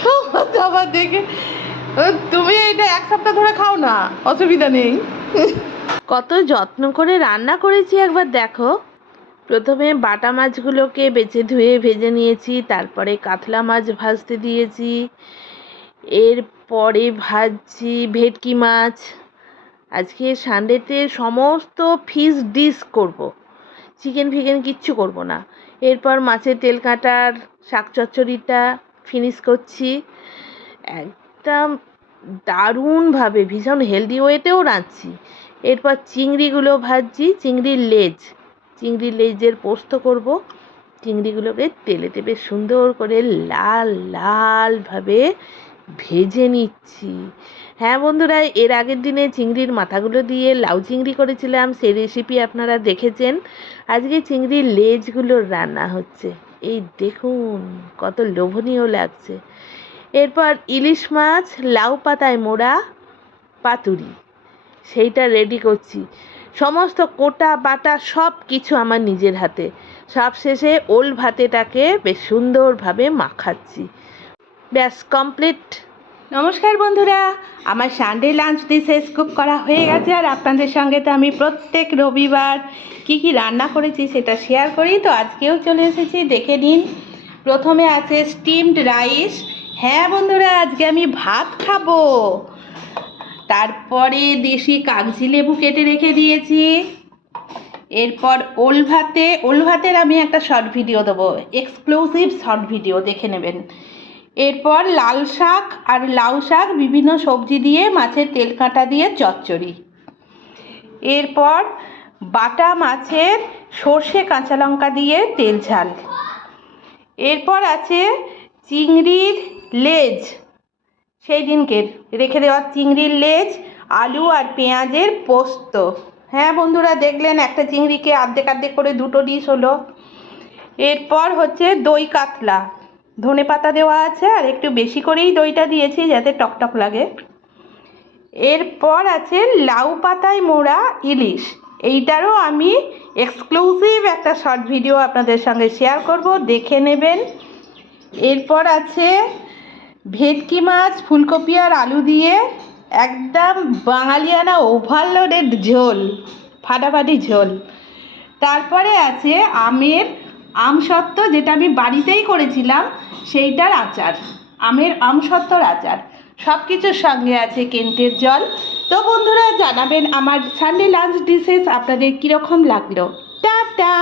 খাবার দাবার দেখে তুমি এটা এক সপ্তাহ ধরে খাও না, অসুবিধা নেই। কত যত্ন করে রান্না করেছি একবার দেখো। প্রথমে বাটা মাছগুলোকে বেছে ধুয়ে ভেজে নিয়েছি, তারপরে কাতলা মাছ ভাজতে দিয়েছি, এরপরে ভাজছি ভেটকি মাছ। আজকে সানডেতে সমস্ত ফিশ ডিশ করব, চিকেন ফিকেন কিচ্ছু করব না। এরপর মাছের তেল কাটার শাক চচ্চড়িটা ফিনিশ করছি একদম দারুণভাবে, ভীষণ হেলদি ওয়েতেও রাঁধছি। এরপর চিংড়িগুলো ভাজছি, চিংড়ির লেজের পোস্ত করব। চিংড়িগুলোকে তেলেতে বেশ সুন্দর করে লাল লালভাবে ভেজে নিচ্ছি। হ্যাঁ বন্ধুরা, এর আগের দিনে চিংড়ির মাথাগুলো দিয়ে লাউ চিংড়ি করেছিলাম, সেই রেসিপি আপনারা দেখেছেন। আজকে চিংড়ির লেজগুলোর রান্না হচ্ছে, এই দেখুন কত লোভনীয় লাগছে। এরপর ইলিশ মাছ লাউ পাতায় মোড়া পাতুরি, সেইটা রেডি করছি। সমস্ত কোটা বাটা সব কিছু আমার নিজের হাতে। সব শেষে ওল ভাতেটাকে বেশ সুন্দরভাবে মাখাচ্ছি। ব্যাস কমপ্লিট। নমস্কার বন্ধুরা, আমার সানডে লাঞ্চ ডিশেস কুক করা হয়ে গেছে, আর আপনাদের সঙ্গে তো আমি প্রত্যেক রবিবার কি কি রান্না করেছি সেটা শেয়ার করি। তো আজকেও চলে এসেছি, দেখে নিন। প্রথমে আছে স্টিমড রাইস। হ্যাঁ বন্ধুরা, আজকে আমি ভাত খাবো। তারপরে দেশি কাগজি লেবু কেটে রেখে দিয়েছি। এরপর ওল ভাতের আমি একটা শর্ট ভিডিও দেবো, এক্সক্লুসিভ শর্ট ভিডিও, দেখে নেবেন। এরপর লাল শাক আর লাউ শাক বিভিন্ন সবজি দিয়ে মাছের তেল কাঁটা দিয়ে চচ্চড়ি। এরপর বাটা মাছের সর্ষে কাঁচা লঙ্কা দিয়ে তেল ঝাল। এরপর আছে চিংড়ির লেজ, সেই দিনকের রেখে দেওয়া চিংড়ির লেজ, আলু আর পেঁয়াজের পোস্ত। হ্যাঁ বন্ধুরা, দেখলেন একটা চিংড়িকে আর্ধেক আর্ধেক করে দুটো ডিশ হলো। এরপর হচ্ছে দই কাতলা, ধনে পাতা দেওয়া আছে, আর একটু বেশি করেই দইটা দিয়েছি যাতে টকটক লাগে। এরপর আছে লাউ পাতায় মোড়া ইলিশ, এইটারও আমি এক্সক্লুসিভ একটা শর্ট ভিডিও আপনাদের সঙ্গে শেয়ার করব, দেখে নেবেন। এরপর আছে ভেটকি মাছ ফুলকপি আর আলু দিয়ে একদম বাঙালিয়ানা ওভারলোডেড ঝোল, ফাটাফাটি ঝোল। তারপরে আছে আমসত্ত্ব, যেটা আমি বাড়িতেই করেছিলাম, সেইটার আচার, আমসত্ত্বর আচার। সব কিছুর সঙ্গে আছে কেন্টের জল। তো বন্ধুরা, জানাবেন আমার সানডে লাঞ্চ ডিশেস আপনাদের কীরকম লাগলো। টাটা।